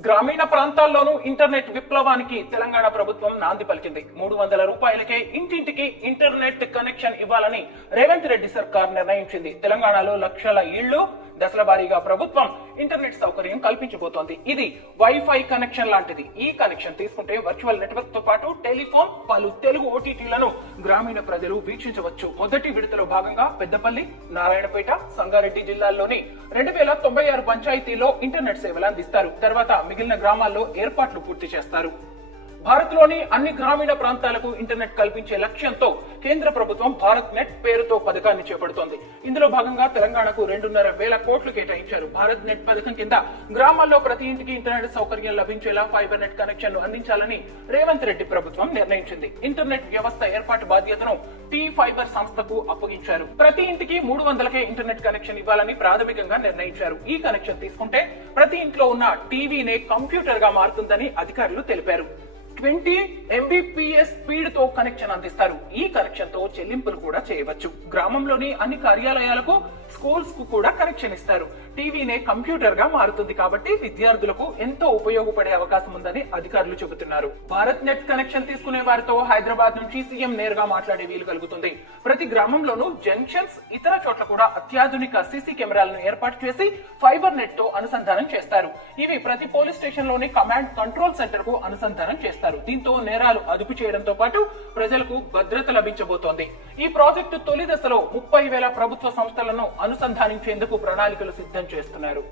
గ్రామీణ ప్రాంతాల్లోనూ ఇంటర్నెట్ విప్లవానికి తెలంగాణ ప్రభుత్వం నాంది పలికింది. 300 రూపాయలకే ఇంటింటికి ఇంటర్నెట్ కనెక్షన్ ఇవ్వాలని రేవంత్ రెడ్డి సర్కార్ నిర్ణయించింది. తెలంగాణలో లక్షల ఇళ్లు దశల వారీగా ప్రభుత్వం ఇంటర్నెట్ సౌకర్యం కల్పించబోతోంది. ఇది వైఫై కనెక్షన్ లాంటిది. ఈ కనెక్షన్ తీసుకుంటే వర్చువల్ నెట్వర్క్ తో పాటు టెలిఫోన్, పలు తెలుగు ఓటీటీలను గ్రామీణ ప్రజలు వీక్షించవచ్చు. మొదటి విడతలో భాగంగా పెద్దపల్లి, నారాయణపేట, సంగారెడ్డి జిల్లాల్లోని 2096 పంచాయతీల్లో ఇంటర్నెట్ సేవలు అందిస్తారు. తర్వాత మిగిలిన గ్రామాల్లో ఏర్పాట్లు పూర్తి చేస్తారు. భారత్ లోని అన్ని గ్రామీణ ప్రాంతాలకు ఇంటర్నెట్ కల్పించే లక్ష్యంతో కేంద్ర ప్రభుత్వం భారత్ నెట్ పేరుతో పథకాన్ని చేపడుతోంది. ఇందులో భాగంగా తెలంగాణకు 2,500 కోట్లు కేటాయించారు. భారత్ నెట్ పథకం కింద గ్రామాల్లో ప్రతి ఇంటికి ఇంటర్నెట్ సౌకర్యం లభించేలా ఫైబర్ నెట్ కనెక్షన్ అందించాలని రేవంత్ రెడ్డి ప్రభుత్వం నిర్ణయించింది. ఇంటర్నెట్ వ్యవస్థ ఏర్పాటు బాధ్యతను టీ ఫైబర్ సంస్థకు అప్పగించారు. ప్రతి ఇంటికి 300కే ఇంటర్నెట్ కనెక్షన్ ఇవ్వాలని ప్రాథమికంగా నిర్ణయించారు. ఈ కనెక్షన్ తీసుకుంటే ప్రతి ఇంట్లో ఉన్న టీవీనే కంప్యూటర్ గా మారుతుందని అధికారులు తెలిపారు. 20 Mbps స్పీడ్ తో కనెక్షన్ అందిస్తారు. ఈ కనెక్షన్ తో చెల్లింపులు కూడా చేయవచ్చు. గ్రామంలోని అన్ని కార్యాలయాలకు, స్కూల్స్ కు కూడా కనెక్షన్ ఇస్తారు. టీవీనే కంప్యూటర్ గా మారుతుంది కాబట్టి విద్యార్థులకు ఎంతో ఉపయోగపడే అవకాశం ఉందని అధికారులు చెబుతున్నారు. భారత్ నెట్ కనెక్షన్ తీసుకునే వారితో హైదరాబాద్ నుంచి సీఎం నేరుగా మాట్లాడే వీలు కలుగుతుంది. ప్రతి గ్రామంలోనూ జంక్షన్స్, ఇతర చోట్ల కూడా అత్యాధునిక సీసీ కెమెరాలను ఏర్పాటు చేసి ఫైబర్ నెట్ తో అనుసంధానం చేస్తారు. ఇవి ప్రతి పోలీస్ స్టేషన్ లోని కమాండ్ కంట్రోల్ సెంటర్ కు అనుసంధానం చేస్తారు. దీంతో నేరాలు అదుపు చేయడంతో పాటు ప్రజలకు భద్రత లభించబోతోంది. ఈ ప్రాజెక్టు తొలి దశలో 30,000 ప్రభుత్వ సంస్థలను అనుసంధానించేందుకు ప్రణాళికలు సిద్ధం చేస్తున్నారు.